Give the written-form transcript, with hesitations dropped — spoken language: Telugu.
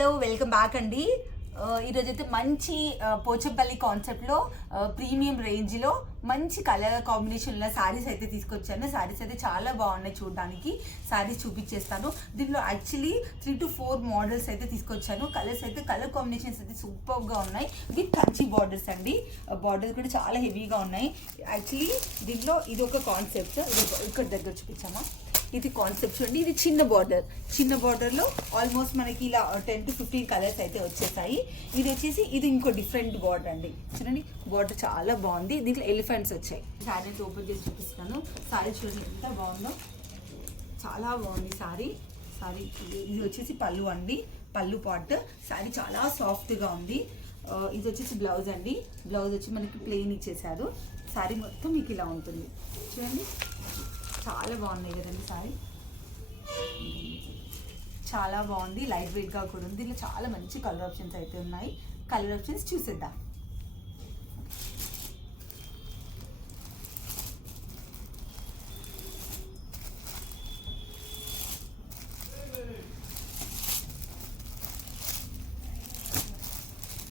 హలో వెల్కమ్ బ్యాక్ అండి. ఈరోజైతే మంచి పోచంపల్లి కాన్సెప్ట్లో ప్రీమియం రేంజ్లో మంచి కలర్ కాంబినేషన్లో శారీస్ అయితే తీసుకొచ్చాను. శారీస్ అయితే చాలా బాగున్నాయి చూడడానికి. శారీస్ చూపించేస్తాను. దీనిలో యాక్చువల్లీ 3 to 4 మోడల్స్ అయితే తీసుకొచ్చాను. కలర్స్ అయితే కలర్ కాంబినేషన్స్ అయితే సూపర్గా ఉన్నాయి. విత్ కంచి బార్డర్స్ అండి. బార్డర్స్ కూడా చాలా హెవీగా ఉన్నాయి. యాక్చువల్లీ దీంట్లో ఇది ఒక కాన్సెప్ట్. ఇది ఇక్కడ దగ్గర చూపించామా, ఇది కాన్సెప్ట్ చూడండి. ఇది చిన్న బార్డర్లో ఆల్మోస్ట్ మనకి ఇలా 10 to 15 కలర్స్ అయితే వచ్చేసాయి. ఇది వచ్చేసి ఇది ఇంకో డిఫరెంట్ బార్డర్ అండి. చూడండి బార్డర్ చాలా బాగుంది. దీంట్లో ఎలిఫెంట్స్ వచ్చాయి. శారీ ఓపెన్ చేసి చూపిస్తాను. శారీ చూడండి ఎంత బాగుందో, చాలా బాగుంది శారీ. ఇది వచ్చేసి పళ్ళు అండి, పళ్ళు పార్ట్. శారీ చాలా సాఫ్ట్గా ఉంది. ఇది వచ్చేసి బ్లౌజ్ అండి. బ్లౌజ్ వచ్చి మనకి ప్లెయిన్ ఇచ్చేసారు. శారీ మొత్తం మీకు ఇలా ఉంటుంది. చూడండి చాలా బాగున్నాయి కదండి. సారీ చాలా బాగుంది, లైట్ వెయిట్గా కూడా ఉంది. దీంట్లో చాలా మంచి కలర్ ఆప్షన్స్ అయితే ఉన్నాయి. కలర్ ఆప్షన్స్ చూసేద్దాం.